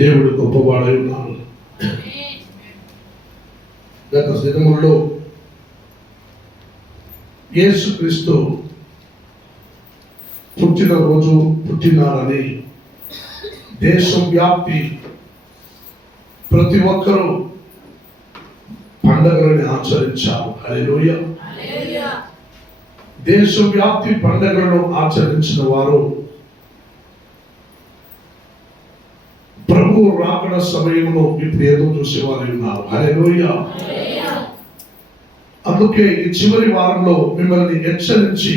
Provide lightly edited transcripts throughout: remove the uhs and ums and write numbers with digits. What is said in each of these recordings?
దేవుడు గొప్పవాడై ఉన్నాడు. గత దినములలో యేసుక్రీస్తు పుట్టినరోజు పుట్టినారని దేశం వ్యాప్తి ప్రతి ఒక్కరూ పండుగలను ఆచరించారు. హల్లెలూయా. దేశవ్యాప్తి పండుగలను ఆచరించిన వారు ప్రభు రాకడ సమయంలో ఇప్పుడు ఏదో చూసేవారు ఉన్నారు. హల్లెలూయా. అందుకే ఈ చివరి వారంలో మిమ్మల్ని హెచ్చరించి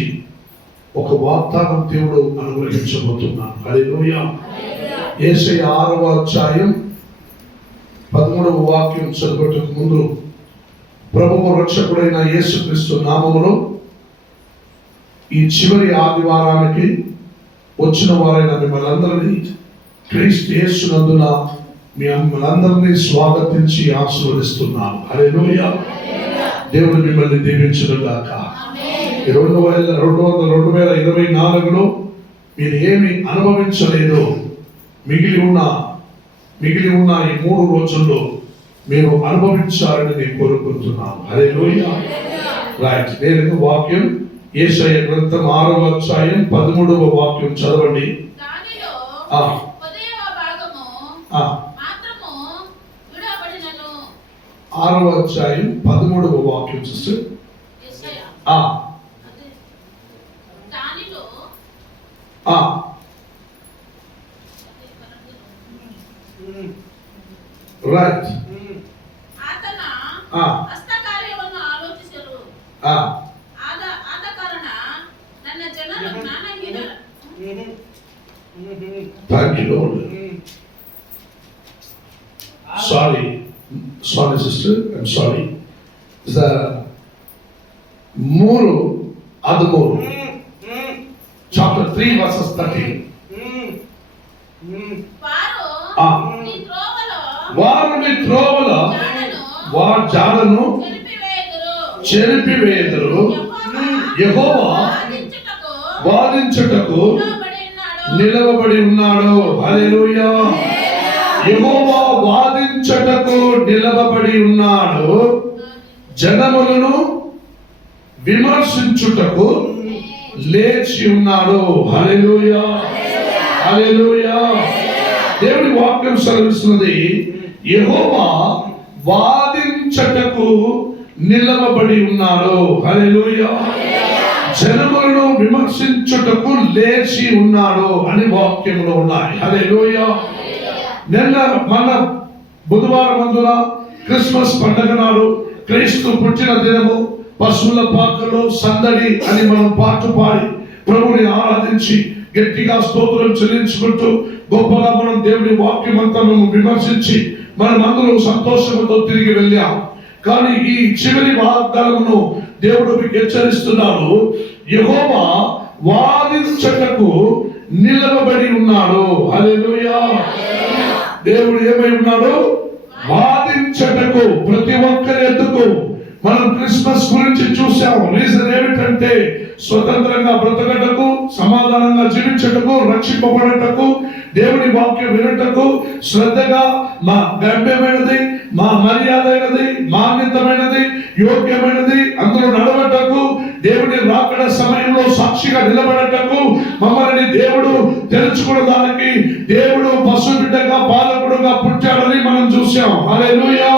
ఒక వాగ్దానం దేవుడు అనుగ్రహించబోతున్నాడు. హల్లెలూయా. యేషయ 6వ అధ్యాయం 13వ వాక్యం చదవటకు ముందు ప్రభువు రక్షకుడైన యేసుక్రీస్తు నామములో ఈ చివరి ఆదివారానికి వచ్చిన వారైన మిమ్మల్ని అందరినీ క్రీస్తు యేసునందున మిమ్మల్ని స్వాగతించి ఆశీర్వదిస్తున్నాను. హల్లెలూయా. దేవుడు మిమ్మల్ని దీవించునుగాక. 2024లో మీరు ఏమి అనుభవించలేదో మిగిలి ఉన్న ఈ 3 రోజుల్లో మీరు అనుభవించాలని నేను కోరుకుంటున్నాను. హల్లెలూయా. రైట్. నేను వాక్యం యేషయ గ్రంథం 6వ అధ్యాయం 13వ వాక్యం చదవండి. 6వ అధ్యాయం 13వ వాక్యం sister. Right. Thank you, Lord. Sorry, sister. I'm sorry. The Muru, Adamuru, chapter 3, verses 13. వారు నీ త్రోవలో వారి జాడను చెరిపివేయుదురు. యెహోవా వాదించుటకు నిలవబడి ఉన్నాడు. హల్లెలూయా. యెహోవా వాదించుటకు నిలవబడి ఉన్నాడు. జనములను విమర్శించుటకు లేచి ఉన్నాడు. హల్లెలూయా. హల్లెలూయా. దేవుని వాక్యం సెలవిస్తున్నది, యెహోవా వాదించుటకు నిలవబడి ఉన్నాడు. హల్లెలూయా. జనములను విమర్శించుటకు లేచి ఉన్నాడు అని వాక్యములో ఉన్నాయి. హల్లెలూయా. మన బుధవారం అందున క్రిస్మస్ పండుగ నాడు క్రీస్తు పుట్టిన దినము పశువుల పాకలో సందడి అని మనం పాట పాడి ప్రభుని ఆరాధించి గట్టిగా స్తోత్రం చెల్లించుకుంటూ గొప్పగా మనం దేవుని వాక్యం అంతా మేము విమర్శించి మనం అందరూ సంతోషంతో తిరిగి వెళ్ళాం. కానీ ఈ చివరి వాగ్దానమును దేవుడు మీకు హెచ్చరిస్తున్నాడు. యెహోవా వాదించుటకు నిలవబడి ఉన్నాడు. హల్లెలూయా. దేవుడు ఏమై ఉన్నాడు? వాదించుటకు. ప్రతి ఒక్కరి ఎద్దుకు మనం క్రిస్మస్ గురించి చూసాం. రీజన్ ఏమిటంటే స్వతంత్రంగా బ్రతకటకు, సమాధానంగా జీవించటకు, రక్షింపబడటకు, దేవుని వాక్యం వినటకు, శ్రద్ధగా మా గమ్యమైనది, మా మర్యాదైనది, మాన్యతమైనది, యోగ్యమైనది అందులో నడవటకు, దేవుని రాకడ సమయంలో సాక్షిగా నిలబడటకు మమ్మల్ని దేవుడు తెలుసుకున్నదానికి దేవుడు పశుబిడ్డగా పాలకుడుగా పుట్టాడని మనం చూసాం. హల్లెలూయా.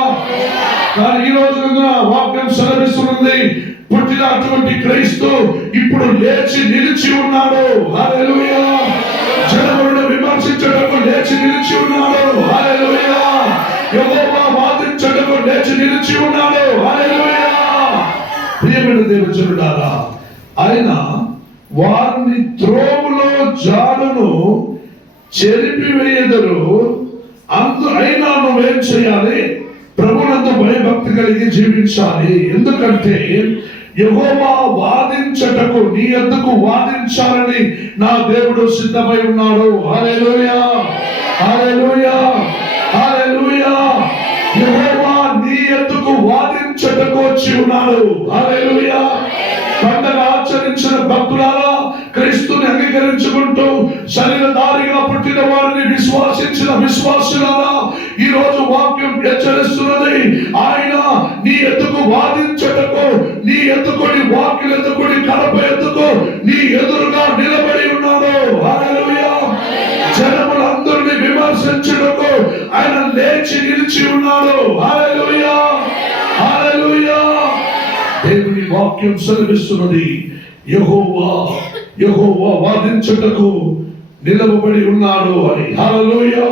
కానీ ఈ రోజు వాక్యం సెలవిస్తున్నది, పుట్టిన అటువంటి క్రీస్తు ఇప్పుడు లేచి నిలిచి ఉన్నాడు. హల్లెలూయా. జనములను విమర్శించటకు లేచి నిలిచి ఉన్నాడు. హల్లెలూయా. యెహోవా వాదించటకు లేచి నిలిచి ఉన్నాడు. హల్లెలూయా. ప్రియమైన దేవుని ఆయన వారిని త్రోవలో జాడును చెరిపివేయదురు. అయినా నువ్వేం చేయాలి? ప్రభునందు భయభక్తి కలిగి జీవించాలి. ఎందుకంటే యెహోవా వాదించటకు, నీ ఎందుకు వాదించాలని నా దేవుడు సిద్ధమై ఉన్నాడు. హల్లెలూయా. హల్లెలూయా. హల్లెలూయా. యెహోవా నీ ఎందుకు వాదించటకు వచ్చి ఉన్నాడు. హల్లెలూయా. పండగ ఆచరించిన భక్తులారా, క్రీస్తుని అంగీకరించుకుంటూ శరీరధారిగా పుట్టిన వారిని విశ్వాసించిన గమనించిన విశ్వాసులారా, ఈ రోజు వాక్యం హెచ్చరిస్తున్నది, ఆయన నీ ఎద్దుకు వాదించటకు, నీ ఎద్దుకొని వాక్యం ఎద్దుకొని కడప ఎద్దుకు నీ ఎదురుగా నిలబడి ఉన్నాడు. హల్లెలూయా. జనములందరినీ విమర్శించుటకు ఆయన లేచి నిలిచి ఉన్నాడు. హల్లెలూయా, హల్లెలూయా. దేవుని వాక్యం సెలవిస్తున్నది, యెహోవా వాదించుటకు నిలబడి ఉన్నాడు అని. హల్లెలూయా,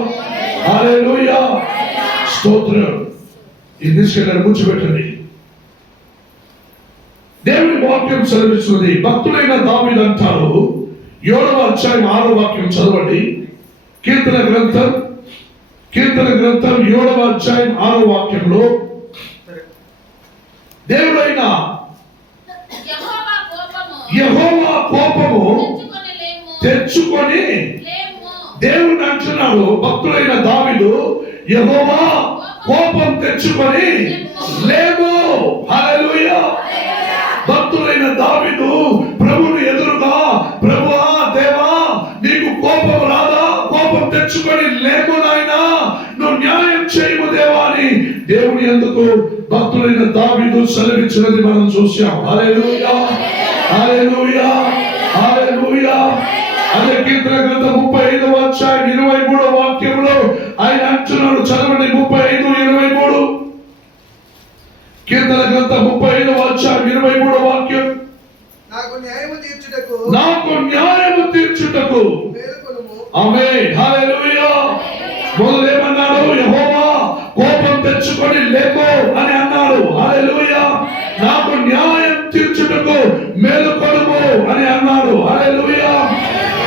హల్లెలూయా, స్తోత్రం. ఈ దిశగా కూర్చోబెట్టండి. దేవుని వాక్యం సెలవిస్తున్నది, భక్తుడైన దావీదు అంటాడు, 7వ అధ్యాయం 6వ వాక్యం చదవండి. కీర్తన గ్రంథం 7వ అధ్యాయం 6వ వాక్యంలో, దేవుడైన యెహోవా కోపము తెచ్చుకొని, దేవుడు అంటున్నాడు, భక్తుడైన దావీదు, యెహోవా కోపం తెచ్చుకొని లేము. హల్లెలూయా. భక్తుడైన దావీదు ప్రభువుని ఎదురుగా, ప్రభువా, దేవా, నీకు కోపం రాదా? కోపం తెచ్చుకొని లేము నాయనా, నువ్వు న్యాయం చేయము దేవా అని దేవుని ఎందుకు భక్తుడైన దావీదు సెలవిచ్చినది మనం చూసాం. హల్లెలూయా, హల్లెలూయా, హల్లెలూయా. అదే కీర్తన గ్రంథం 35వ అధ్యాయం 23వ వాక్యంలో ఆయన అంటున్నాడు, చదవండి. 35:23. కీర్తన గ్రంథం 35వ అధ్యాయం 23వ వాక్యం, నాకు న్యాయము తీర్చుటకు ఆమేన్. హల్లెలూయా. మొదలేమన్నాడు? యెహోవా కోపం తెచ్చుకొని లేము అని అన్నాడు. హల్లెలూయా. నాకు న్యాయం తీర్చుటకు మేలుకొనుము అని అన్నాడు. హల్లెలూయా.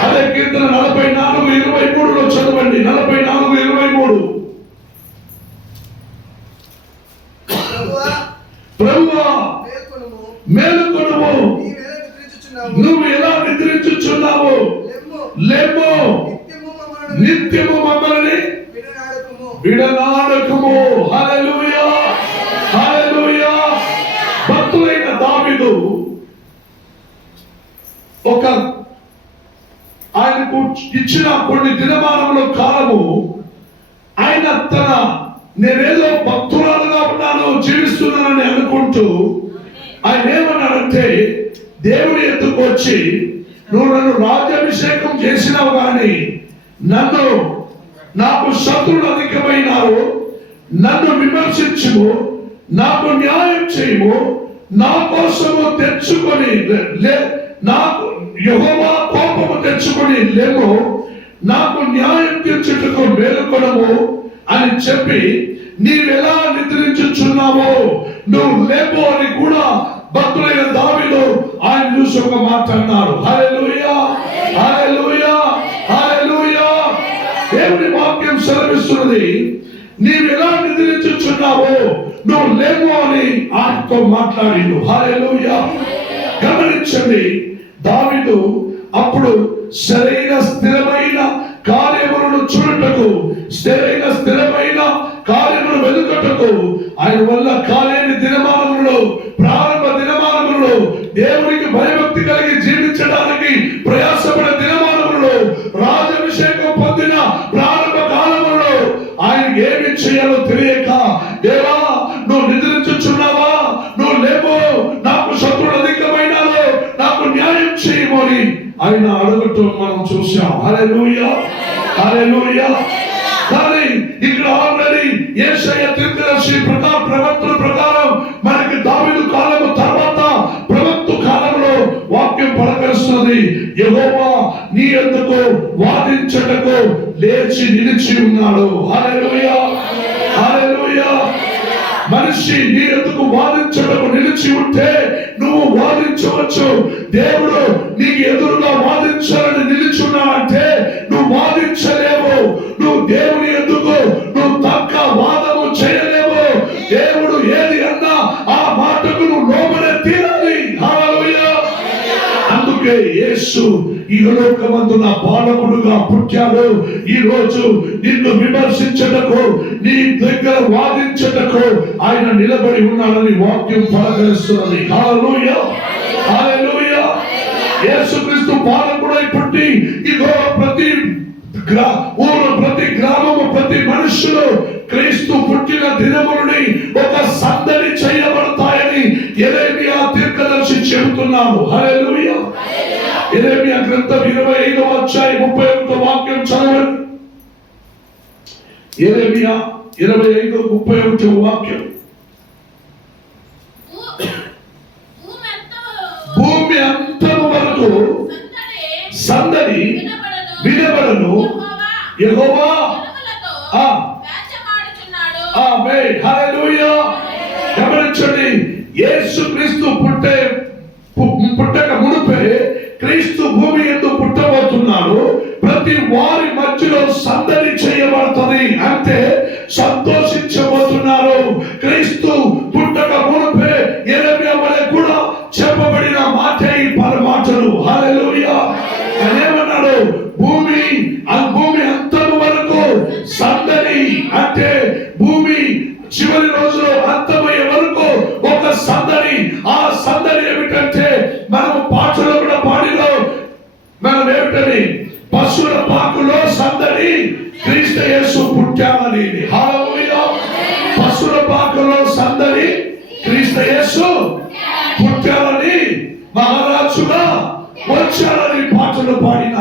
అదే కీర్తన 44:23లో చదవండి. 44:23. ప్రభువా మేలుకొనుము, నువ్వు ఎలా నిద్రించుచున్నావు? లేము, నిత్యము మమ్మల్ని విడనాడకుము. హల్లెలూయా, హల్లెలూయా. భక్తుడైన దావీదు ఒక ఆయనకు ఇచ్చిన కొన్ని దినమానంలో కాలము ఆయన నేనేదో భక్తురాలుగా ఉన్నాను, జీవిస్తున్నానని అనుకుంటూ ఆయన ఏమన్నాడంటే, దేవుడి ఎద్దుకు వచ్చి, నువ్వు నన్ను రాజ్యాభిషేకం చేసినావు కానీ నాకు శత్రువులు అధికమైనారు, నన్ను విమర్శించుము, నాకు న్యాయం చేయము, నా కోసము తెచ్చుకొని నాకు యెహోవా కోపము తెచ్చుకొని లేము, నాకు న్యాయం తీర్చుటకు మేలుకొనము అని చెప్పి, నీవెలా నిద్రించుచున్నావో నువ్వు లేపు అని కూడా భక్తులైన దావీదు ఆయన చూసి ఒక మాట అన్నారు. హల్లెలూయా, హల్లెలూయా, హల్లెలూయా. దేవుని వాక్యం సెలవిస్తున్నది, నీవెలా నిద్రించుచున్నావో నువ్వు లేము అని ఆయనతో మాట్లాడిండు. హల్లెలూయా. గమనించండి, దావీదు అప్పుడు సరైన స్థిరమైన కార్యములను చూడటకు, స్థిరమైన కార్యములు వెతుకటకు, ఆయన వల్ల కాలేని దినమానములలో, ప్రారంభ దినమానములలో, దేవునికి భయభక్తి కలిగి జీవించడానికి ప్రయాసపడే దినమానములలో, రాజాభిషేకం పొందిన ప్రారంభ కాలములలో ఆయనకి ఏమి చేయాలో తెలియక, దేవా నువ్వు నిద్రించుచున్నావా? నువ్వు లేవో, నాకు శత్రువులు అధికమైనారో, నాకు న్యాయం చేయము అని ఆయన అడగటం మనం చూసాం. హల్లెలూయా, హల్లెలూయా. కానీ ఇక్కడ ఆల్రెడీ యేషయా తీర్కదర్శి ప్రవక్తల ప్రకారం మనకి దావీదు కాలము తర్వాత ప్రవక్త కాలంలో వాక్యం పలకరిస్తున్నది, యెహోవా నీ ఎందుకు వాదించటకు లేచి నిలిచి ఉన్నాడు. హల్లెలూయా, హల్లెలూయా. మనిషి నీ ఎందుకు వాదించటకు నిలిచి ఉంటే నువ్వు వాదించవచ్చు. దేవుడు నీకు ఎదురుగా వాదించాలని నిలిచున్నావంటే నువ్వు వాదించలేవు. నువ్వు దేవుని ఎందుకు నువ్వు తక్క వాదము చేయలేవు. దేవుడు ఏది అన్నా ఆ మాటకు నువ్వు లోబడే తీరాలి. హల్లెలూయా. అందుకే యేసు ఈ లోకమందున బాలకుడుగా పుట్టాడు. ఈ రోజు నిన్ను విమర్శించటకు, నీ దగ్గర వాదించటకు ఆయన నిలబడి ఉన్నాడని వాక్యం పలకరిస్తున్నది. హల్లెలూయా, హల్లెలూయా. యేసుక్రీస్తు బాలకుడై పుట్టి ఇదో ప్రతి ఊరు, ప్రతి గ్రామము మనుషులు క్రీస్తు పుట్టిన దినములని ఒక సందడి చేయబడతాయని యెరెమీయా దీర్ఘదర్శి చెబుతున్నాడు. హల్లెలూయా. యెరెమీయా గ్రంథం 25వ అధ్యాయం 31వ వాక్యం చదవండి. యెరెమీయా 25:31 వాక్యం. భూమి అంతము వరకు సందడి వినబడను, యెహోవా ఆమేన్. హల్లెలూయా. గమనించండి, యేసుక్రీస్తు పుట్టక మునుపే క్రీస్తు భూమి యందు పుట్టబోతున్నాడు. ప్రతి వారి మధ్యలో సందడి చేయబడుతుంది, అంటే సంతోషించబోతున్నారు. క్రీస్తు పుట్టక మునుపే యెరెమీయా వలె కూడా చెప్పబడిన మాట ఈ పరమాటలు. హల్లెలూయా. ఏమన్నాడు? భూమి అంతము వరకు సందడి, అంటే భూమి చివరి రోజులో అంతమయ్యే వరకు ఒక సందడి. ఆ సందడి ఏమిటంటే మనము పాటలు కూడా పాడిలో మనం ఏమిటని, పశువుల పాకులో సందడి క్రీస్తు యేసు పుట్టామని. హల్లెలూయా. పశువుల పాకులో సందడి క్రీస్తు యేసు పుట్టామని, మహారాజుగా వచ్చాడని పాటలు పాడిన.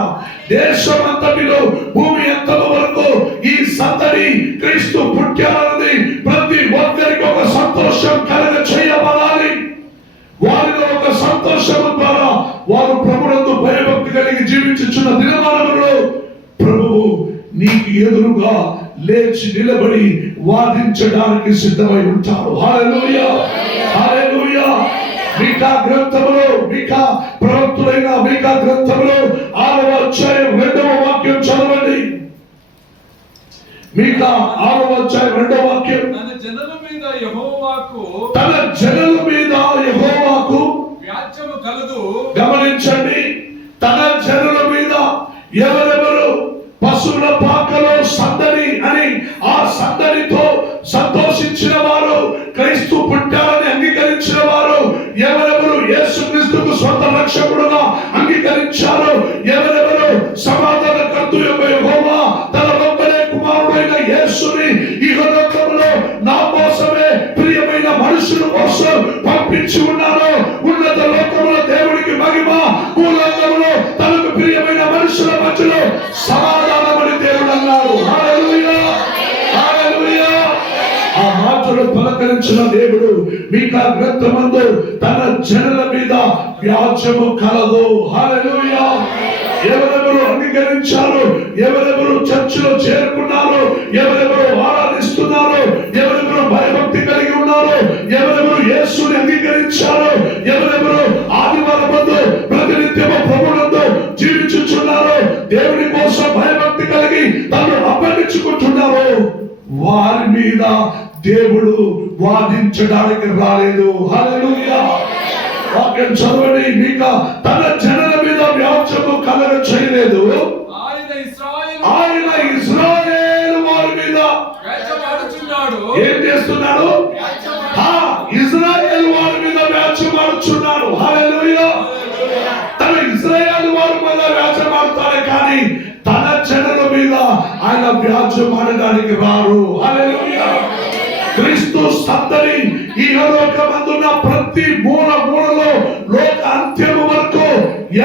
దేశమంతటిలో భూమి అంతము వరకు ఈ సందడి క్రీస్తు పుట్టాడని ప్రతి ఒక్కరికి ఒక సంతోషం కలగ చేయబడాలి. వారిలో ఒక సంతోషం ద్వారా వారు ప్రభువునందు భయభక్తి కలిగి జీవించుచున్న దినమానములో ప్రభువు నీకు ఎదురుగా లేచి నిలబడి వాదించడానికి సిద్ధమై ఉంటాడు. హల్లెలూయా. హల్లెలూయా. మీకా గ్రంథములో, మీకా ప్రవక్తులైన మీకా గ్రంథములో 6వ అధ్యాయం 2వ వాక్యం చదవండి. మీకా 6వ అధ్యాయం 2వ వాక్యం. తన జనుల మీద యెహోవాకు వ్యాజ్యము కలదు. గమనించండి, తన జనుల మీద ఎవరెవరు పశువుల పాకలో సందడి అని ఆ సందడితో సంతోషించిన వారు, క్రీస్తు పుట్టాలని అంగీకరించిన వారు, ఎవరెవరు యేసుక్రీస్తుకు సొంత రక్షకుడుగా అంగీకరించారు, ఎవరెవరు సమాధానకర్త యొక్క యెహోవా తన ఒక్కడే కుమారుడైన యేసుని ఇహలోకములో నా కోసమే ప్రియమైన మనుషుల కోసం పంపించి ఉన్నారో, ఉన్నత లోకములో దేవుడికి మహిమ, భూలోకములో తనకు ప్రియమైన మనుషుల మధ్యలో సమాధానమని దేవుడు అన్నాడు. హల్లెలూయా. హల్లెలూయా. ఆ మాటలు పలకరించిన దేవుడు మీకా గ్రంథమందు తన జనుల మీద వ్యాజ్యము కలదు. హల్లెలూయా. ఎవరెవరు అంగీకరించారు, ఎవరెవరు చర్చిలో చేరుకున్నారు, ఎవరెవరు ఆరాధిస్తున్నారు, ఎవరెవరు భయభక్తి కలిగి ఉన్నారు, ఎవరెవరు యేసుని అంగీకరించారు, ఎవరెవరు ఆదివారం మందు ప్రతినిత్యము ప్రభువునందు జీవించుచున్నారు, దేవుని కోసం భయభక్తి కలిగి తను అప్పగించుకుంటున్నారు, వారి మీద దేవుడు వాదించడానికి రాలేదు. హల్లెలూయా. వాక్యం చదవండి. మీకా తన జనుల మీద వ్యాజ్యము కలగ చేయలేదు. ఆయన ఇశ్రాయేలు వారి మీద వ్యాజ్యమాడుచున్నాడు. ఏం చేస్తున్నాడు? ఇశ్రాయేలు వారి మీద వ్యాజ్యమాడుచున్నాడు. హల్లెలూయా. తన ఇశ్రాయేలు వారి మీద వ్యాజ్యమాడతాడే కానీ తన జనుల మీద ఆయన వ్యాజ్యమాడడానికి రారు. హల్లెలూయా. క్రీస్తు సందడి ఇహలోకమందున్న ప్రతి మూలలో లోక అంత్యము వరకు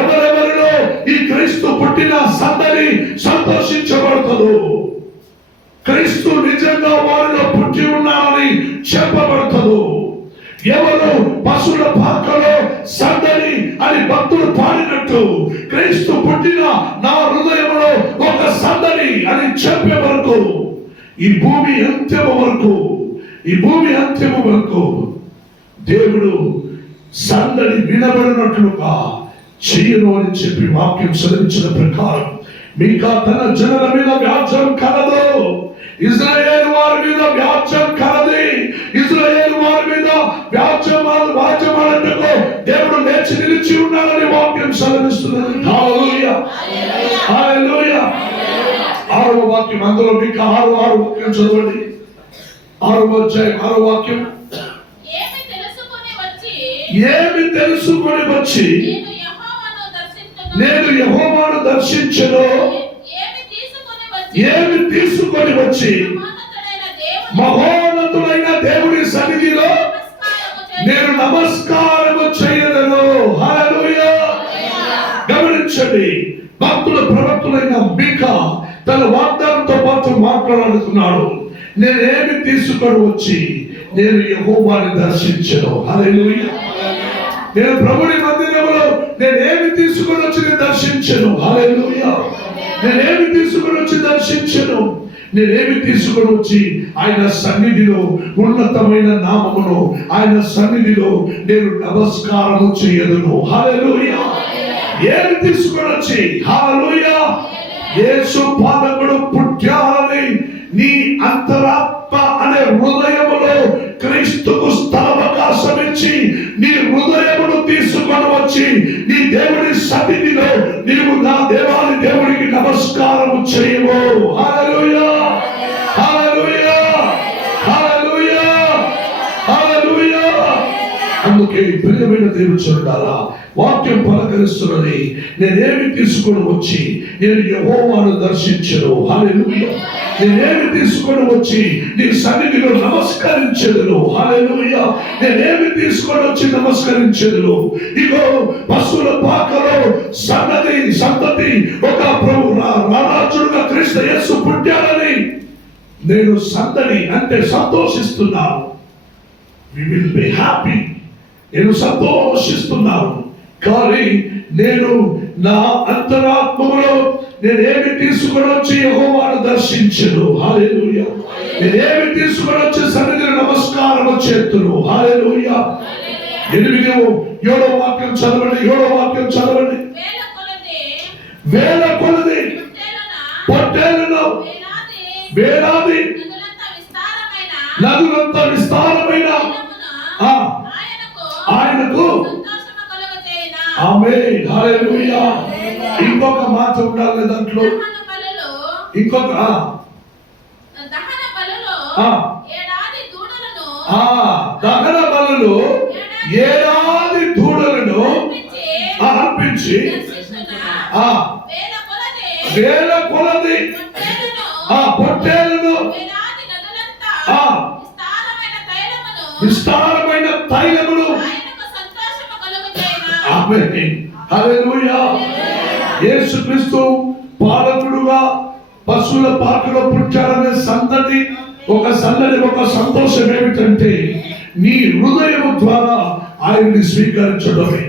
ఎవరెవరిలో ఈ క్రీస్తు పుట్టిన సందడి సంతోషించబడుతుంది. క్రీస్తు నిజంగా వారిలో పుట్టి ఉన్నారని చెప్పబడుతుంది. ఎవరు పశువుల పాకలో సందడి అని భక్తులు పాడినట్టు క్రీస్తు పుట్టిన నా హృదయంలో ఒక సందడి అని చెప్పే వరకు ఈ భూమి అంత్యము వరకు దేవుడు సందడి వినబడినట్లుగా చేయను అని చెప్పి వాక్యం సెలవించిన ప్రకారం మీకా తన జనుల మీద వ్యాజ్యం కలదు. ఇశ్రాయేలు వారి మీద వ్యాజ్యం కలది. ఇశ్రాయేలు వారి మీద వ్యాజ్యమాడటకు దేవుడు లేచి నిలిచి ఉన్నాడని వాక్యం సెలవిస్తున్నది. హల్లెలూయా. హల్లెలూయా. 6వ వాక్యం, అందులో మీకా 6 వాక్యం చదవండి. 6వ అధ్యాయం 6వ వాక్యం. ఏమి తెలుసుకొని వచ్చి నేను యెహోవాను దర్శించెను, ఏమి తీసుకొని వచ్చి భక్తుల ప్రవక్తులైన మీకా తన వాగ్దానంతో పాటు మాట్లాడుతున్నాడు. నేనేమి తీసుకొని వచ్చి నేను యెహోవాని దర్శించను. హల్లెలూయా. నేను ప్రభుని మందిరంలో నేనేమి తీసుకొని వచ్చి దర్శించను. హల్లెలూయా. నేనేమి తీసుకొని వచ్చి దర్శించను. నేనేమి తీసుకొని వచ్చి ఆయన సన్నిధిలో ఉన్నతమైన నామమును ఆయన సన్నిధిలో నేను నమస్కారము చేయదును. హల్లెలూయా. ఏమి తీసుకొని వచ్చి, హల్లెలూయా, యేసు పాదకుడు పుట్టాలని నీ అంతరాత్మ అనే హృదయములో క్రీస్తుకు స్థలావకాశం ఇచ్చి నీ హృదయమును తీసుకొని వచ్చి నీ దేవుని సన్నిధిలో నీవు నా దేవాది దేవునికి నమస్కారము చేయము. హల్లెలూయా, హల్లెలూయా, హల్లెలూయా, హల్లెలూయా. అందుకే ప్రియమైన దేవుని చూడాలా, వాక్యం పలకరిస్తున్నది. నేనేమి తీసుకొని వచ్చి నేను యెహోవాను దర్శించను. హల్లెలూయా. నేనేమి తీసుకొని వచ్చి నీ సన్నిధిలో నమస్కరించెదను. హల్లెలూయా. నేనేమి తీసుకొని వచ్చి నమస్కరించెదను. ఇగో పశువుల పాకలో సంతతి ఒక ప్రభు రారాజుడుగా క్రీస్తు యేసు పుట్టాడని నేను సందడి అంటే సంతోషిస్తున్నాను. We will be happy. నేను సంతోషిస్తున్నాను. కానీ నేను నా అంతరాత్మలో నేనేమి తీసుకొని వచ్చి యెహోవాను దర్శించను. హల్లెలూయా. నేనేమి తీసుకొని వచ్చి సన్నిధిలో నమస్కారం చేతును. హల్లెలూయా. 7వ వాక్యం చదవండి. 7వ వాక్యం చదవండి. వేల కొలది పొట్టేలను వేలాది నదులంత విస్తారమైన ఆయనకు ఆమేన్. హల్లెలూయా. ఇంకొక మాట ఉండాలి దాంట్లో. ఇంకొక దహన బలులు ఏడాది దూడలను అర్పించి వేల కొలది పొట్టేలను విస్తారమైన తైలమును. ఆమేన్. హల్లెలూయా. యేసుక్రీస్తు పాలకుడుగా పశువుల పాకలో పుట్టాడనే సందడి ఒక సంతోషం ఏమిటంటే నీ హృదయం ద్వారా ఆయన్ని స్వీకరించడమే.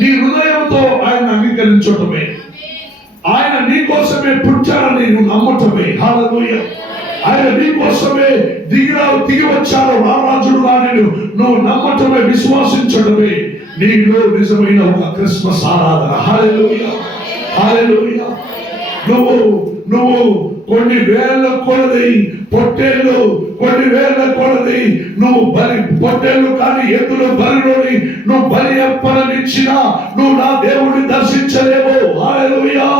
నీ హృదయంతో ఆయన అంగీకరించడమే. ఆయన నీ కోసమే పుట్టాడని నువ్వు నమ్మటమే. హల్లెలూయా. ఆయన నీ కోసమే దిగి వచ్చాడు రారాజుడుగా నువ్వు నమ్మటమే, విశ్వాసించడమే నీలో నిజమైన ఒక క్రిస్మస్ ఆరాధన. హల్లెలూయా, హల్లెలూయా. నువ్వు కొన్ని వేల కొలది పొట్టేళ్ళు, కొన్ని వేల కొలది నువ్వు పొట్టేళ్ళు కానీ ఎద్దులు బలిలోని నువ్వు బలి అర్పణనిచ్చినా నువ్వు నా దేవుడిని దర్శించలేవు. హల్లెలూయా,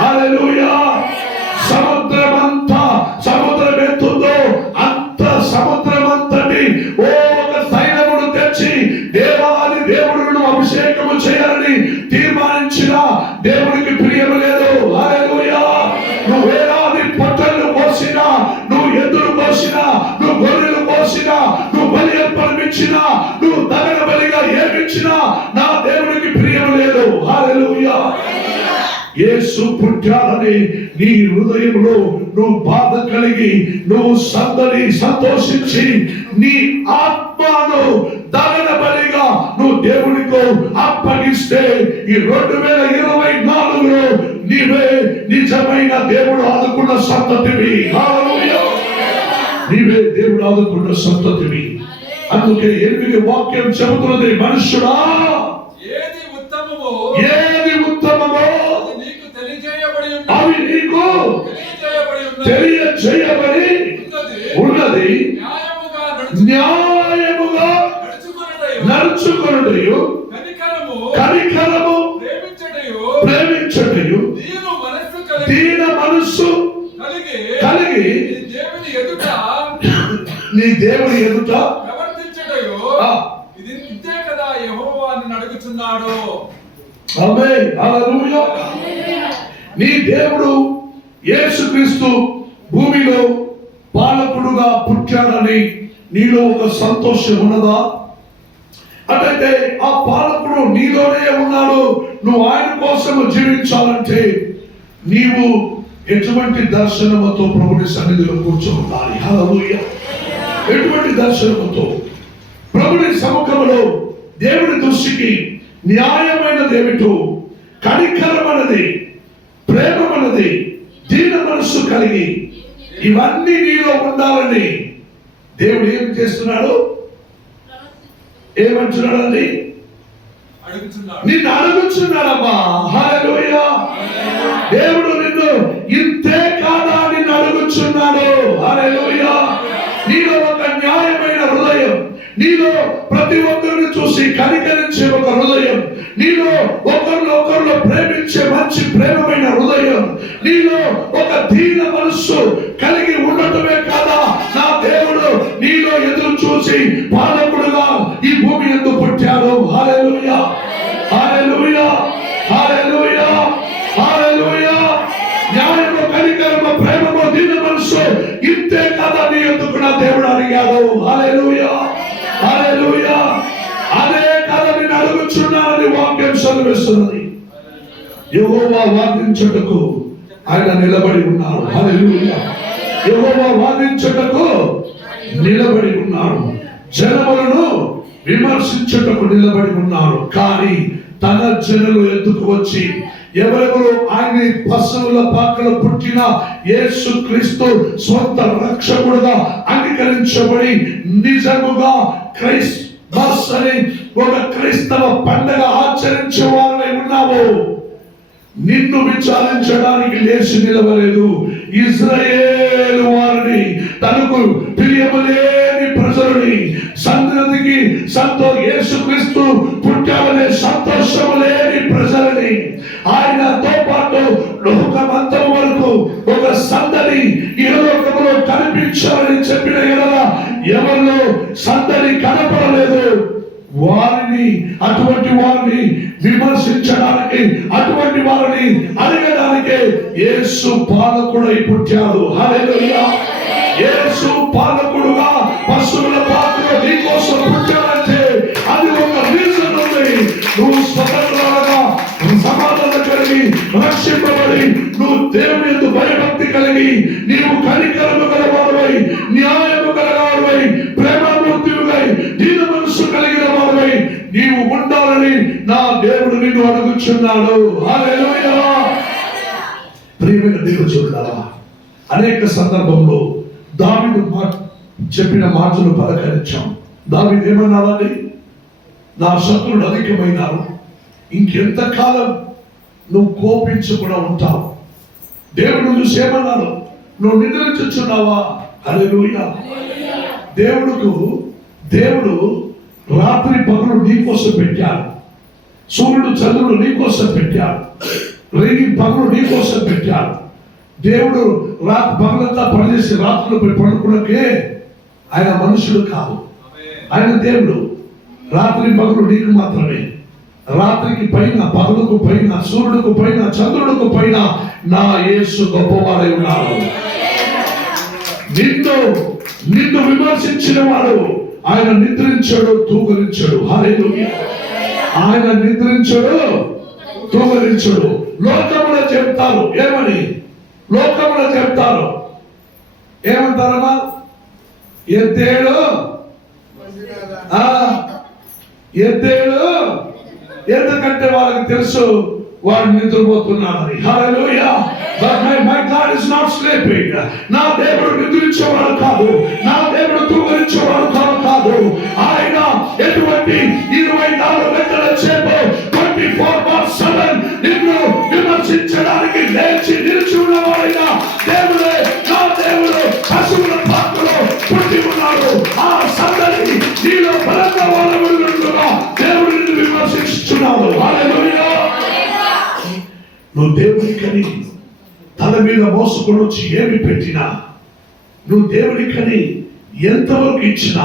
హల్లెలూయా. సముద్రం ఎత్తుందో అంత సముద్రమంతటి ఒక సైన్యమును తెచ్చి దేవాది దేవుడును అభిషేకము చేయాలని తీర్మానించిన దేవుడికి ప్రియము లేదు. హల్లెలూయా. నువ్వు వేలాది పొట్టలు కోసినా, నువ్వు ఎద్దులు కోసినా, నువ్వు గొర్రెలు కోసినా, నువ్వు బలి అర్పణమిచ్చినా, నువ్వు దహన బలిగా ఏమిచ్చినా నా దేవుడికి ప్రియము లేదు. హల్లెలూయా. యేసు పుట్టాడని నీ హృదయంలో నువ్వు బాధ కలిగి నువ్వు సంతోషించి నీ ఆత్మను దహన బలిగా నువ్వు దేవునితో అప్పగిస్తే ఈ 2024లో నీవే నిజమైన దేవుడు ఆదుకున్న సంతతివి. హల్లెలూయా. నీవే దేవుడు ఆదుకున్న సంతతివి. అందుకే 8వ వాక్యం చెబుతున్నది, మనుషుడా ఏది ఉత్తమమో అవి నీకు తెలియజేయబడి ఉన్నది. న్యాయముగా నడుచుకొనుటయు కనికరము ప్రేమించుటయు దీన మనస్సు కలిగి నీ దేవుని ఎదుట ఇదే కదా యెహోవాను అడుగుచున్నాడు. ఆమేన్. హల్లెలూయా. నీ దేవుడు యేసుక్రీస్తు భూమిలో పాలకుడుగా పుట్టాడని నీలో ఒక సంతోషం ఉన్నదా? అంటే ఆ పాలకుడు నీలోనే ఉన్నాడు, నువ్వు ఆయన కోసం జీవించాలంటే నీవు ఎటువంటి దర్శనముతో ప్రభుని సన్నిధిలో కూర్చోవాలి. హల్లెలూయా. ఎటువంటి దర్శనముతో ప్రభుని సముఖంలో దేవుని దృష్టికి న్యాయమైనది ఏమిటో, కనికరమన్నది, ప్రేమమన్నది, దీన మనస్సు కలిగి ఇవన్నీ నీలో ఉండాలని దేవుడు ఏం చేస్తున్నాడు? ఏమంటున్నాడండి? నిన్ను అడుగుతున్నాడమ్మా. హల్లెలూయా. దేవుడు నిన్ను ఇంతే కాదా నిన్ను అడుగుతున్నాడు. హల్లెలూయా. నీలో ఒక న్యాయమైన హృదయం, నీలో ప్రతి ఒక్కరిని చూసి కనికరించే ఒక హృదయం, నీలో ఒకరిలో ప్రేమించే మంచి ప్రేమమైన హృదయం, నీలో ఒక దీన మనస్సు కలిగి ఉండటమే కాదా నా దేవుడు నీలో ఎదురు చూసి పాలకుడుగా ఈ భూమి యందు పుట్టాడు. హల్లెలూయా. హల్లెలూయా. హల్లెలూయా. హల్లెలూయా. న్యాయము, కనికరము, ప్రేమము, దీన మనస్సు ఇంతే కదా నీ ఎందుకు నా దేవుడు అడిగాడు. హల్లెలూయా. హల్లెలూయా. అదే కదా నేను అడుగుచున్నానని వాక్యం సెలవిస్తున్నది. యెహోవా వాదించుటకు ఆయన నిలబడి ఉన్నాడు. హల్లెలూయా. యెహోవా వాదించుటకు నిలబడి ఉన్నాడు. జనములను విమర్శించుటకు నిలబడి ఉన్నాడు. కానీ తన జనులు ఎత్తుకు వచ్చి ఎవరెవరు ఆయన పశువుల పాకలో పుట్టిన యేసు క్రీస్తు స్వంత రక్షకుడుగా అంగీకరించబడి నిజముగా క్రైస్తమస్ అని ఒక క్రైస్తవ పండగ ఆచరించే వారై ఉన్నావు, నిన్ను విచారించడానికి లేచి నిలవలేదు. ఇజ్రాయేలు వారిని, తనకు ప్రియము లేని ప్రజలని, సంతతికి యేసుక్రీస్తు పుట్టాలనే సంతోషము లేని ప్రజలని, ఆయనతో పాటు లోకమంతం వరకు ఒక సందడి ఈ లోకంలో కనిపించాలని చెప్పిన ఎవరిలో సందడి కనపడలేదు. వారిని, అటువంటి వారిని విమర్శించడానికి, అటువంటి వారిని అడగడానికి యేసు పాలకుడై పుట్టాడు. హల్లెలూయా. యేసు పాలకుడుగా పశువుల పాకలో నీ కోసం పుట్టాడంటే అది ఒక రీజన్ ఉంది. నువ్వు స్వతంత్రంగా సమాధానం కలిగి రక్షింపబడి నువ్వు దేవుని యందు భయభక్తి కలిగి నీవు కనికరము గలవాడవై, న్యాయము గలవాడవై, ప్రేమమూర్తివై, దీన మనస్సు కలిగిన వాడవై నీవు ఉండాలని నా దేవుడు నిన్ను అడుగుచున్నాడు. హల్లెలూయా. ప్రియమైన దేవుడులారా, అనేక సందర్భంలో దావీదు చెప్పిన మాటలు పలకరించాం. దావీదు ఏమన్నాడండి? నా శత్రువులు అధికమైనారు, ఇంకెంతకాలం నువ్వు కోపించకుండా ఉంటావు. దేవుడు చూసి ఏమన్నాడు? నువ్వు నిద్రించుచున్నావా? హల్లెలూయా. దేవుడు రాత్రి పగలు నీ కోసం పెట్టాడు, సూర్యుడు చంద్రుడు నీ కోసం పెట్టాడు, రేగి పగలు నీ కోసం పెట్టాడు. దేవుడు పగలంతా పనిచేసి రాత్రులు పడుకున్నకే ఆయన మనుషుడు కాదు, ఆయన దేవుడు. రాత్రి పగలు నీకు మాత్రమే. రాత్రికి పైన, పగలుకు పైన, సూర్యుడుకు పైన, చంద్రుడుకు పైన నా యేసు గొప్పవాడై ఉన్నాడు. నిన్ను విమర్శించిన వాడు ఆయన నిద్రించడు, తూగరించడు. హల్లెలూయా. ఆయన నిద్రించడు, తూగరించడు. లోకములో చెప్తారు ఏమని? లోకములో చెప్తారు ఏమంటారమ్మా? ఎద్దేడు ఎందుకంటే వాళ్ళకి తెలుసు వాడు నిద్రపోతున్నాడని. హల్లెలూయా. But my God is not sleeping. నా దేవుడు నిద్రించేవాడు కాదు, నా దేవుడు తూగరించేవాడు కాదు. ఆయన ఎటువంటి 24 గంటల సేపు 24/7 నిన్ను విమర్శించడానికి లేచి నిలిచి ఉన్నవాడైన దేవుడే నా దేవుడు. పశువుల పాకలో పుట్టి ఉన్నాడు. ఆ సందడి నీలో బలంగా వాళ్ళగా దేవుడు నిన్ను విమర్శిస్తున్నాడు. హల్లెలూయా. నువ్వు దేవునికని తల మీద మోసుకొని వచ్చి ఏమి పెట్టినా, నువ్వు దేవునికని ఎంతవరకు ఇచ్చినా,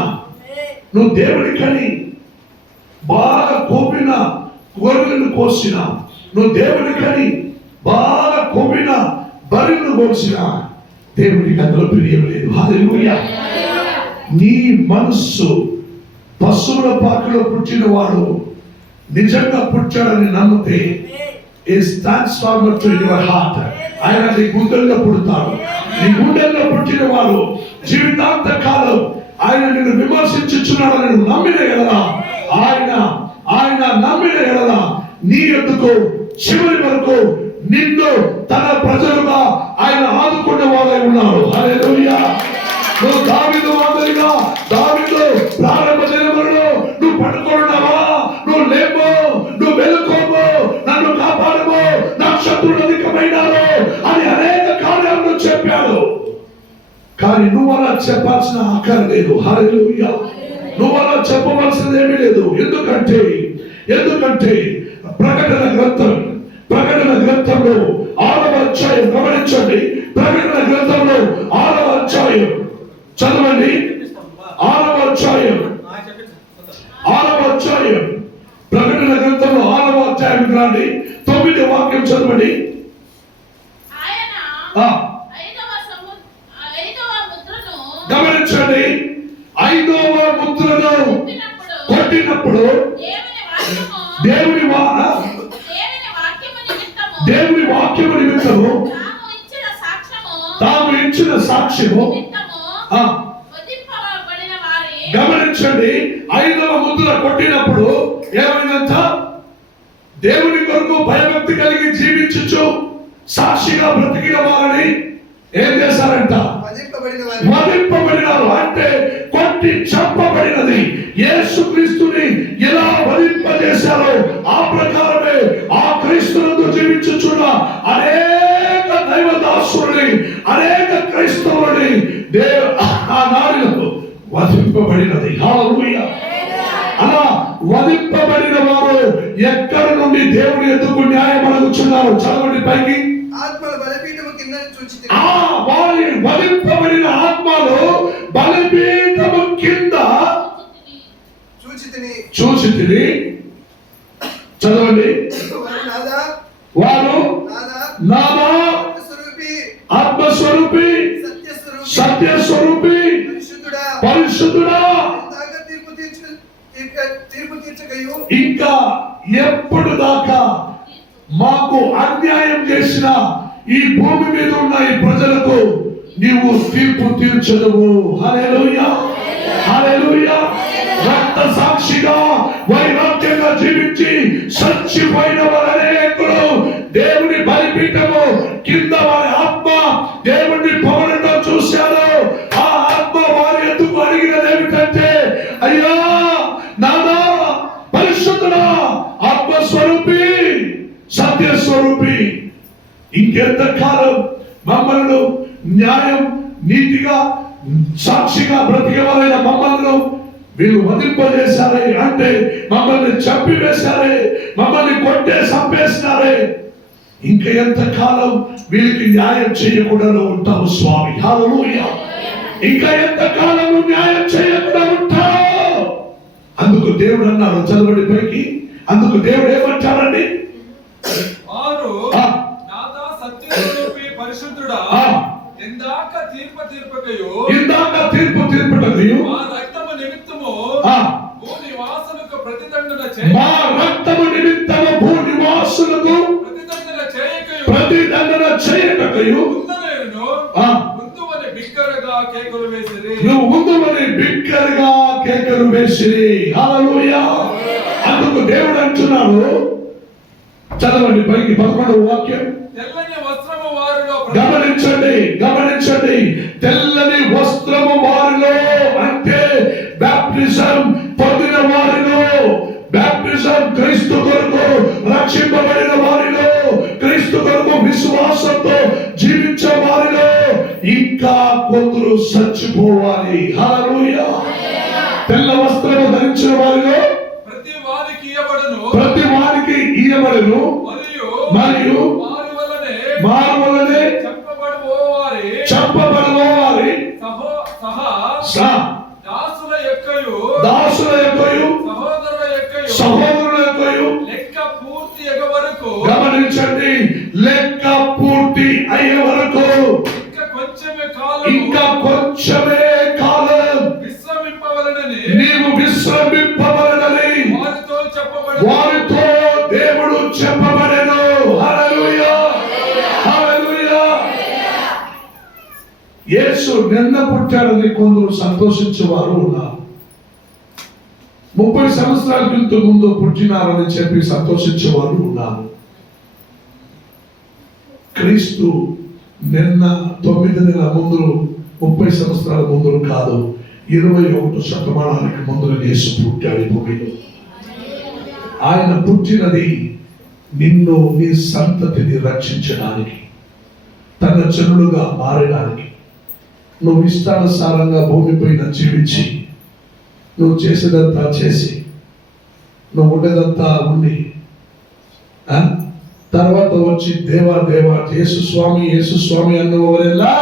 నువ్వు దేవునికని బాగా కోపిన గొర్రెలను కోసినా, నువ్వు దేవునికని బాగా కోపిన బర్రెలను కోసినా దేవునికి అందులో ప్రియం లేదు. హల్లెలూయా. నీ మనస్సు పశువుల పాకలో పుట్టిన వాడు నిజంగా పుట్టాడని నమ్మితే is transformer to your heart. ఆయన నీ గుండెల్లో పుడతాడు. నీ గుండెల్లో పుట్టిన వారు జీవితాంత కాలం ఆయన నిన్ను విమర్శించుచున్నాడని నువ్వు నమ్మిన ఎడలా, ఆయన నమ్మిన ఎడలా నీ ఎందుకు చివరి వరకు నిన్ను తన ప్రజలుగా ఆయన ఆదుకునే వాళ్ళై ఉన్నారు. హల్లెలూయా. నువ్వు దావీదు మాదిరిగా దావీదు ప్రారంభ దినములలో నువ్వు పడుకున్నావా, నువ్వు లేవో, నువ్వు వెలుకోవో, నన్ను కాపాడమో, నా శత్రువులు అధికమైనారు అని అనేక కార్యాలను చెప్పాడు. కానీ నువ్వు అలా చెప్పాల్సిన అక్కర్లేదు. హల్లెలూయా. నువ్వు అలా చెప్పవలసింది ఏమీ లేదు. ఎందుకంటే ప్రకటన గ్రంథంలో 6వ అధ్యాయం గమనించండి. ప్రకటన గ్రంథంలో 6వ అధ్యాయం చదవండి. 6వ అధ్యాయం ప్రకటన గ్రంథంలో 6వ అధ్యాయం రండి. 9వ వాక్యం చదవండి. గమనించండి. 5వ ముద్రను కొట్టినప్పుడు దేవుని వాక్యము నిమిత్తము తాము ఇచ్చిన సాక్ష్యము. గమనించండి. 5వ ముద్ర కొట్టినప్పుడు ఏమైందంట? దేవుని కొరకు భయభక్తి కలిగి జీవించు సాక్షిగా బ్రతికిన వారిని ఏం చేశారంట? వధింపబడినారు. అంటే కొట్టి చంపబడినది. యేసుక్రీస్తుని ఎలా వధింపజేశారో ఆ ప్రకారమే ఆ క్రీస్తునందు జీవించుచున్న అనేక దైవదాసుని, అనేక క్రైస్తవుని ఆ నాడిలో వధింపబడినది. హల్లెలూయా. అలా వధింపబడిన వారు ఎక్కడి నుండి దేవుని ఎదుగు న్యాయం అడుగుచున్నారు? చదవండి పైకి. వారి వధింపబడిన ఆత్మలు బలిపీఠము కింద చూచితిని. చదవండి. వారు నాదా ఆత్మస్వరూపి, సత్యస్వరూపి, పరిశుద్ధుడా, ఇంకా ఎప్పుడు దాకా మాకు అన్యాయం చేసిన ఈ భూమి మీద ఉన్న ఈ ప్రజలకు నీవు తీర్పు తీర్చదవు. హల్లెలూయా. హల్లెలూయా. రక్త సాక్షిగా వైరాగ్యంగా జీవించి చచ్చిపోయిన వారు అనేకులు దేవుని బలిపీఠము కింద వారి ఆత్మ దేవుని భవనంలో చూశారు. ఆ ఆత్మ వారి ఎందుకు అడిగినది ఏమిటంటే, అయ్యా నాదా పరిశుద్ధుడా, ఆత్మస్వరూపి, సత్యస్వరూపి, ఇంకెంతకాలం మమ్మల్ని న్యాయం నీతిగా సాక్షిగా బ్రతికేవారైన మమ్మల్ని వీళ్ళు వదిలింపజేశారే, అంటే మమ్మల్ని చంపివేశారే, మమ్మల్ని కొట్టే చంపేసినారే, ఇంకా ఎంతకాలం వీళ్ళకి న్యాయం చేయకుండా ఉంటావు స్వామి? హల్లెలూయా. ఇంకా ఎంతకాలం న్యాయం చేయకుండా ఉంటావు? అందుకు దేవుడు అన్నారు. చదవండి పైకి. అందుకు దేవుడు ఏమంటారండి? పరిశుద్ధుడా, ఇందాక తీర్పు తీర్పుటయు మా రక్తము నిమిత్తము భూనివాసులకు ప్రతిదండన చేయకయు ముందువని బిక్కరగా కేకలు వేసిరి. హల్లెలూయా. అందుకు దేవుడు అంటున్నాడు. చదవండి పైకి 11వ వాక్యం. గమనించండి. తెల్లని వస్త్రము వారిలో, అంటే బాప్టిజం పొందిన వారిలో, బాప్టిజం క్రీస్తు కొరకు రక్షింపబడిన వారిలో, క్రీస్తు కొరకు విశ్వాసంతో జీవించే వారిలో ఇంకా కొందరు చచ్చిపోవాలి. హల్లెలూయా. తెల్ల వస్త్రము ధరించిన వారిలో ప్రతి వారికి ఇయ్యబడును మరియు వారి వలనే చంపబడబోవారి దాసుల యొక్కయు సహోదరుల యొక్కయు లెక్క పూర్తి అయ్యే వరకు. గమనించండి. లెక్క పూర్తి అయ్యే వరకు ఇంకా కొంచెమే కాలం నీవు విశ్రమింపవలనని వారితో యేసు నిన్న పుట్టాడని కొందరు సంతోషించేవారు ఉన్నారు. 30 సంవత్సరాల క్రితం ముందు పుట్టినారని చెప్పి సంతోషించేవారు ఉన్నారు. క్రీస్తు నిన్న 9 నెలల ముందు, 30 సంవత్సరాల ముందు కాదు, 21వ శతమానానికి ముందు యేసు పుట్టాడు భూమిలో. ఆయన పుట్టినది నిన్ను, నీ సంతతిని రక్షించడానికి, తన జనులుగా మారడానికి. నువ్వు ఇష్టానుసారంగా భూమిపైన జీవించి, నువ్వు చేసేదంతా చేసి, నువ్వు ఉండేదంతా ఉండి, తర్వాత వచ్చి దేవా దేవా యేసు స్వామి యేసు స్వామి అన్నవరెల్లా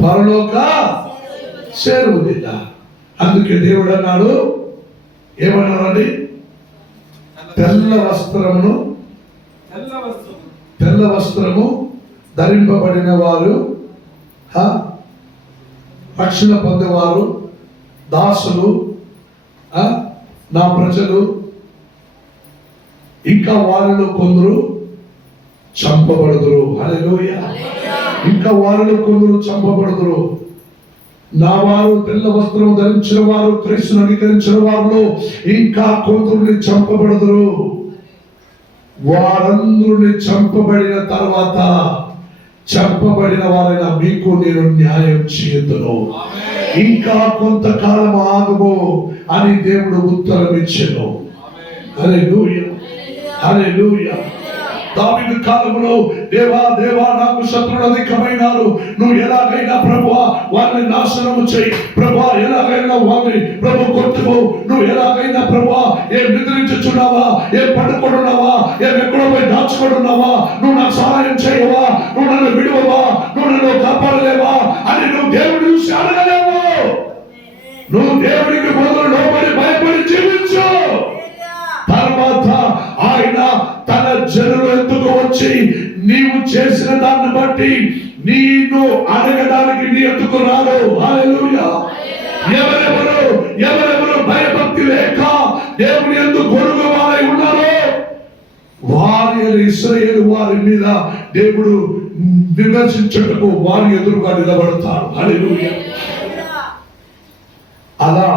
పరలోక చేరువుదిಲ್ಲ. అందుకే దేవుడు అన్నాడు, ఏమన్నాడండి? తెల్ల వస్త్రము ధరింపబడిన వారు, రక్షణ పొందేవారు, దాసులు, నా ప్రజలు, ఇంకా వారిలో కొందరు చంపబడుదురు. హల్లెలూయా. ఇంకా వారిలో కొందరు చంపబడుదురు. నా వారు, తెల్ల వస్త్రం ధరించిన వారు, క్రీస్తును అంగీకరించిన వారిలో ఇంకా కొందరిని చంపబడుదురు. వారందరిని చంపబడిన తర్వాత, చంపబడిన వారైన మీకు నేను న్యాయం చేయుదును, ఇంకా కొంతకాలం ఆగుము అని దేవుడు ఉత్తరం ఇచ్చెను. హల్లెలూయా, హల్లెలూయా. దావీదు కాలంలో, దేవా దేవా నాకు శత్రువులు అధికమైనారు, నువ్వు ఎలాగైనా ప్రభువా వారిని నాశనము చేయి, ప్రభువా ఎలాగైనా వారిని ప్రభు కొట్టుము, నువ్వు ఎలాగైనా ప్రభువా ఏం నిద్రించుచున్నావా, ఏం పడుకొనున్నావా, ఏం ఎక్కడో పోయి దాచుకొనున్నావా, నువ్వు నాకు సహాయం చేయవా, నువ్వు నన్ను విడువవా, నువ్వు నన్ను కాపాడలేవా అని నువ్వు దేవుడు చూసి అడగలేవు. నువ్వు దేవుడికి మొదలు లోబడి భయపడి జీవించు. తర్వాత ఆయన తన జనులు ఎందుకు వచ్చి నీవు చేసిన దాన్ని బట్టి నీను అడగడానికి నీ ఎందుకు రారు. హల్లెలూయా. ఎవరెవరు భయభక్తి లేక దేవుని ఎందుకు గొడుగు వారై ఉన్నారో వారి ఇశ్రాయేలు వారి మీద దేవుడు విమర్శించుటకు వారి ఎదురుగా నిలబడతారు. హల్లెలూయా. అలా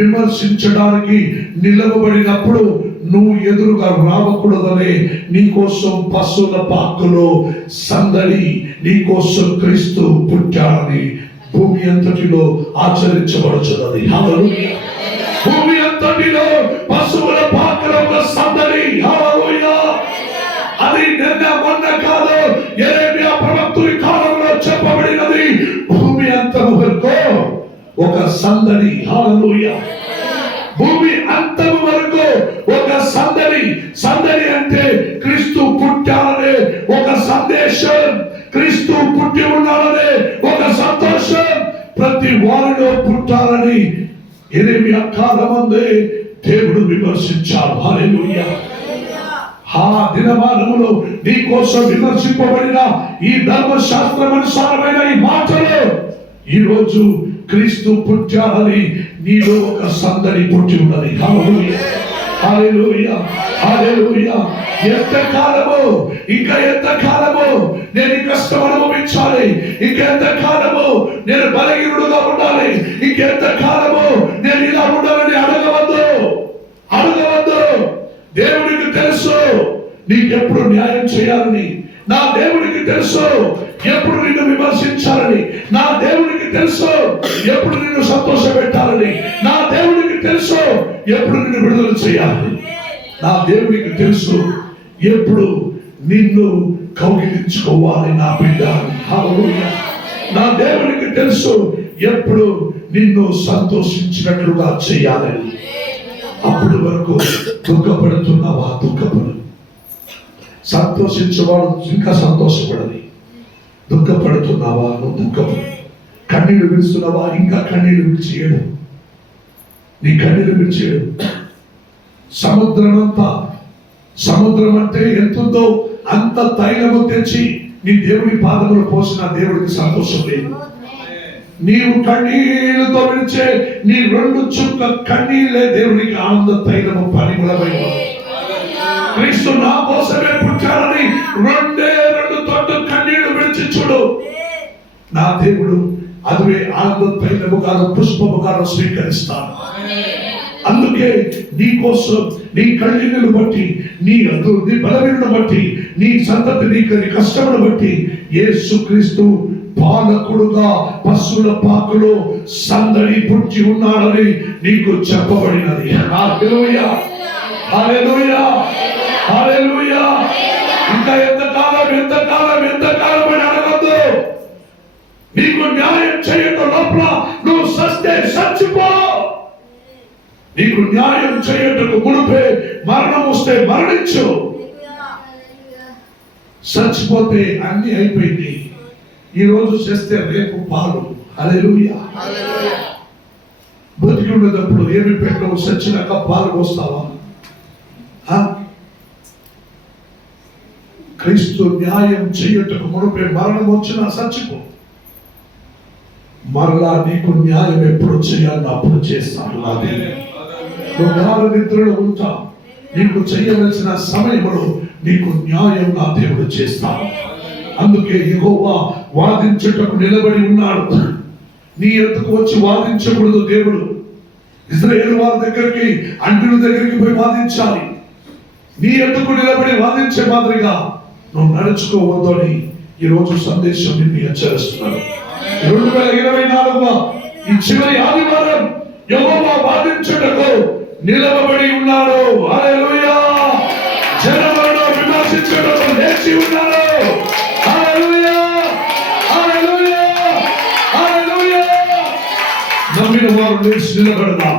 విమర్శించడానికి నిలవబడినప్పుడు నువ్వు ఎదురుగా రావకూడదనే నీకోసం పశువుల పాకలో సందడి, నీకోసం క్రీస్తు పుట్టాడని భూమి అంతటిలో ఆచరించబడుచున్నది. హల్లెలూయా. భూమి అంతటిలో పశువుల పాకలో ఒక సందడి. హల్లెలూయా. అది నిన్న మొన్న కాదు, యెరెమీయా ప్రవక్తుని కాలంలో చెప్పబడినది. భూమి అంతం వరకు ఒక సందడి. హల్లెలూయా. భూమి అంతం వరకు ఒక సందడి. సందడి అంటే క్రీస్తు పుట్టాలనే ఒక సందేశం, క్రీస్తు పుట్టి ఉన్నాడనే ఒక సంతోషం ప్రతి వారిలో పుట్టాలని యెరెమీయా కాలమందే దేవుడు విమర్శించాడు. హల్లెలూయా. ఆ దినమానములో నీ కోసం విమర్శింపబడిన ఈ ధర్మశాస్త్రమనుసారమైన ఈ మాటలు ఈరోజు క్రీస్తు పుట్టాలని నీలో ఒక సందడి పుట్టి ఉన్నది. హల్లెలూయా, హల్లెలూయా, హల్లెలూయా. ఎంతకాలము, ఇంకా ఎంతకాలము నేను కష్టం అనుభవించాలి, ఇంకెంతకాలము నేను బలహీనుడుగా ఉండాలి, ఇంకెంతకాలము నేను ఇలా ఉండాలని అడగవద్దు. దేవుడికి తెలుసు నీకెప్పుడు న్యాయం చేయాలని. నా దేవుడికి తెలుసు ఎప్పుడు నిన్ను విమర్శించాలని. నా దేవుడికి తెలుసు ఎప్పుడు నిన్ను సంతోష పెట్టాలని. నా దేవుడికి తెలుసు ఎప్పుడు నిన్ను విడుదల చేయాలని. నా దేవుడికి తెలుసు ఎప్పుడు నిన్ను కౌగిలించుకోవాలి నా బిడ్డ. హల్లెలూయా. నా దేవుడికి తెలుసు ఎప్పుడు నిన్ను సంతోషించినట్లుగా చేయాలని. అప్పటి వరకు దుఃఖపడుతున్నావా? దుఃఖపడు. సంతోషించేవాడు ఇంకా సంతోషపడని. దుఃఖపడుతున్నావా? నువ్వు దుఃఖపడు. కన్నీళ్లు విడుస్తున్నావా? ఇంకా కన్నీళ్లు విడిచేయడు. నీ కన్నీళ్లు విడిచేయడు. సముద్రం అంటే ఎంతుందో అంత తైలము తెచ్చి నీ దేవుని పాదములు పోసిన దేవుడికి సంతోషం లేదు. నీవు కన్నీళ్లతో విడిచే నీ 2 చుక్క కన్నీళ్లే దేవునికి ఆనంద తైలము పరిమళమై. క్రీస్తు నా కోసమే పుట్టారని 2 తొట్టు కన్నీళ్లు విడిచి చూడు. నా దేవుడు అదువే ఆనంద తైలముగాను పుష్పముగాను స్వీకరిస్తాను. అందుకే నీ కోసం, నీ కళ్ళిని బట్టి, నీ బలవీనను బట్టి, నీ సంతతి, నీ కష్టమును బట్టి యేసుక్రీస్తు పాలకుడుగా పశువుల పాకలో సందడి పుట్టి ఉన్నాడని నీకు చెప్పబడినది. హల్లెలూయా, హల్లెలూయా, హల్లెలూయా. ఇంకా ఎంతకాలం అని అడగద్దు. నీకు న్యాయం చేయటం లోపల నువ్వు సస్తే చచ్చిపో. నీకు న్యాయం చేయటకు మునుపే మరణం వస్తే మరణించు. చచ్చిపోతే అన్ని అయిపోయింది. ఈ రోజు చేస్తే రేపు పాలు. హల్లెలూయా. బతికి ఉండేటప్పుడు ఏమి పెట్టవు, చచ్చినాక పాలు పోస్తావా? క్రీస్తు న్యాయం చేయటకు మునుపే మరణం వచ్చినా చచ్చిపో. మరలా నీకు న్యాయం ఎప్పుడు చేయాలి అప్పుడు చేస్తాను. నువ్వు జ్ఞాన నిద్రలో ఉంటావు. నీకు చేయవలసిన సమయంలో నీకు న్యాయం నా దేవుడు చేస్తాడు. అందుకే యెహోవా వాదించుటకు నిలబడి ఉన్నాడు. నీ ఎద్దుకు వచ్చి వాదించకూడదు. దేవుడు ఇశ్రాయేలు వారి దగ్గరికి, అంటుల దగ్గరికి పోయి వాదించాలి. నీ ఎద్దుకు నిలబడి వాదించే మాదిరిగా నువ్వు నడుచుకోవద్దని ఈరోజు సందేశం నిన్ను హెచ్చరిస్తున్నాను. 2024 ఈ చివరి ఆదివారం యెహోవా వాదించుటకు నిలబడి ఉన్నాడు. హల్లెలూయా. జనములను విమర్శించుటకు లేచి ఉన్నాడు. హల్లెలూయా, హల్లెలూయా, హల్లెలూయా. నమ్మిన వారు లేచి నిలబడదాం.